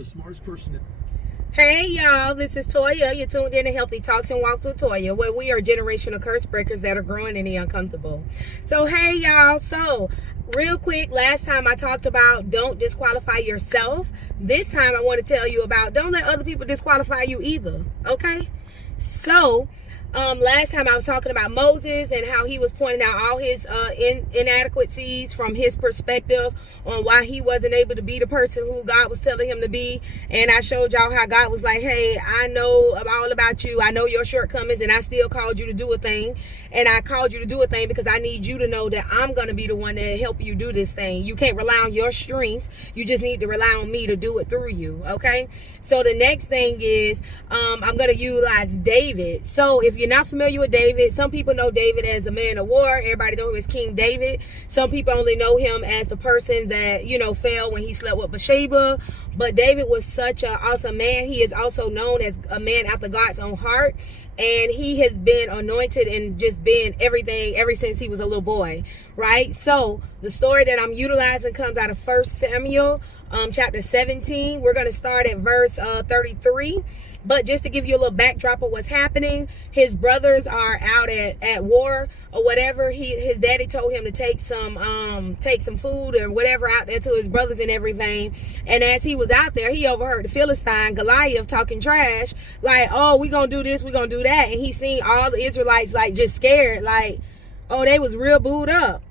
the smartest person. Hey y'all, this is Toya. You're tuned in to Healthy Talks and Walks with Toya, where we are generational curse breakers that are growing in the uncomfortable. So hey y'all, real quick, last time I talked about don't disqualify yourself. This time I want to tell you about don't let other people disqualify you either, okay? So last time I was talking about Moses and how he was pointing out all his inadequacies from his perspective on why he wasn't able to be the person who God was telling him to be. And I showed y'all how God was like, hey, I know all about you. I know your shortcomings, and I still called you to do a thing. And I called you to do a thing because I need you to know that I'm going to be the one that help you do this thing. You can't rely on your strengths. You just need to rely on me to do it through you, okay? So the next thing is I'm going to utilize David. So if you're not familiar with David, some people know David as a man of war. Everybody know him as King David. Some people only know him as the person that, you know, fell when he slept with Bathsheba. But David was such an awesome man. He is also known as a man after God's own heart. And he has been anointed and just been everything ever since he was a little boy, right? So the story that I'm utilizing comes out of 1 Samuel chapter 17. We're going to start at verse 33. But just to give you a little backdrop of what's happening, his brothers are out at war or whatever. His daddy told him to take some food or whatever out there to his brothers and everything. And as he was out there, he overheard the Philistine Goliath talking trash, like, oh, we gonna do this, we gonna do that. And he seen all the Israelites like just scared, like, oh, they was real booed up.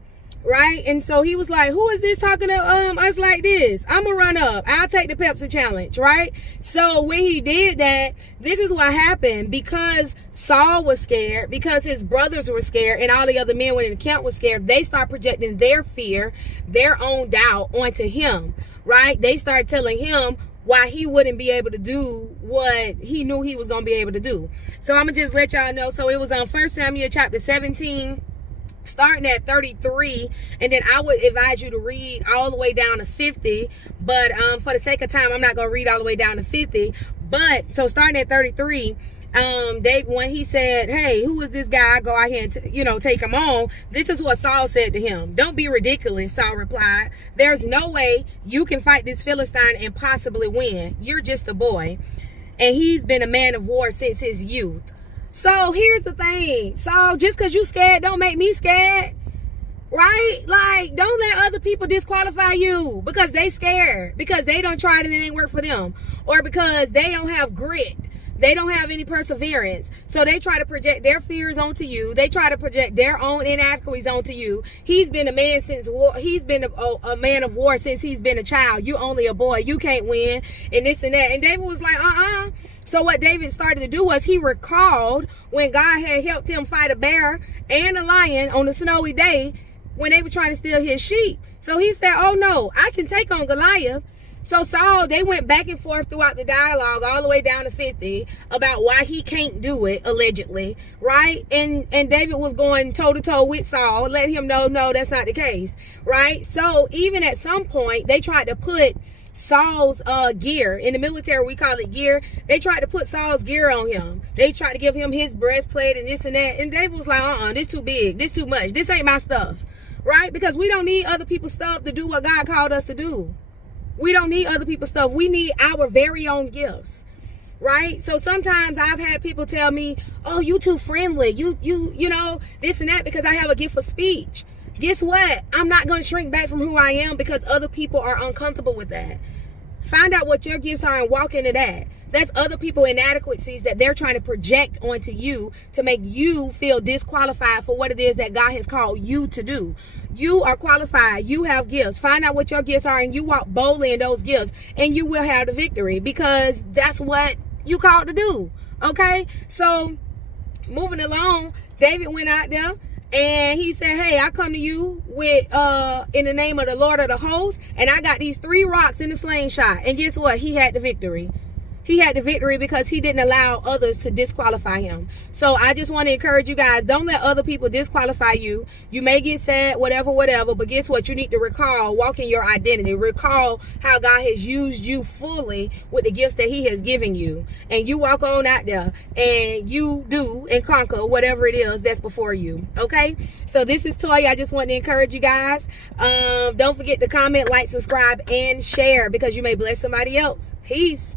Right? And so he was like, who is this talking to us like this? I'm gonna run up. I'll take the Pepsi challenge, right? So when he did that, this is what happened. Because Saul was scared, because his brothers were scared, and all the other men in the camp were scared, they start projecting their fear, their own doubt onto him, right? They started telling him why he wouldn't be able to do what he knew he was gonna be able to do. So I'm gonna just let y'all know. So it was on 1 Samuel chapter 17, starting at 33, and then I would advise you to read all the way down to 50, but for the sake of time, I'm not going to read all the way down to 50. But so starting at 33, when he said, hey, who is this guy? Go out here and take him on. This is what Saul said to him. Don't be ridiculous, Saul replied. There's no way you can fight this Philistine and possibly win. You're just a boy, and he's been a man of war since his youth. So here's the thing. So just because you scared don't make me scared, right? Like, don't let other people disqualify you because they scared, because they don't try it and it ain't work for them, or because they don't have grit. They don't have any perseverance. So they try to project their fears onto you. They try to project their own inadequacies onto you. He's been a man since war. He's been a man of war since he's been a child. You only a boy. You can't win, and this and that. And David was like, So what David started to do was he recalled when God had helped him fight a bear and a lion on a snowy day when they were trying to steal his sheep. So he said, oh no, I can take on Goliath. So Saul, they went back and forth throughout the dialogue all the way down to 50 about why he can't do it, allegedly, right? And David was going toe-to-toe with Saul, letting him know, no, that's not the case, right? So even at some point, they tried to put Saul's gear. In the military, we call it gear. They tried to put Saul's gear on him. They tried to give him his breastplate and this and that. And David was like, this too big. This too much. This ain't my stuff, right? Because we don't need other people's stuff to do what God called us to do. We don't need other people's stuff. We need our very own gifts, right? So sometimes I've had people tell me, oh, you too friendly. You know, this and that, because I have a gift of speech. Guess what? I'm not going to shrink back from who I am because other people are uncomfortable with that. Find out what your gifts are and walk into that. That's other people's inadequacies that they're trying to project onto you to make you feel disqualified for what it is that God has called you to do. You are qualified. You have gifts. Find out what your gifts are and you walk boldly in those gifts, and you will have the victory because that's what you called to do. Okay? So moving along, David went out there and he said, hey, I come to you with in the name of the Lord of the hosts, and I got these 3 rocks in the slingshot. And guess what? He had the victory. He had the victory because he didn't allow others to disqualify him. So I just want to encourage you guys, don't let other people disqualify you. You may get sad, whatever, but guess what? You need to recall, walk in your identity. Recall how God has used you fully with the gifts that he has given you. And you walk on out there and you do and conquer whatever it is that's before you. Okay? So this is Toya. I just want to encourage you guys. Don't forget to comment, like, subscribe, and share because you may bless somebody else. Peace.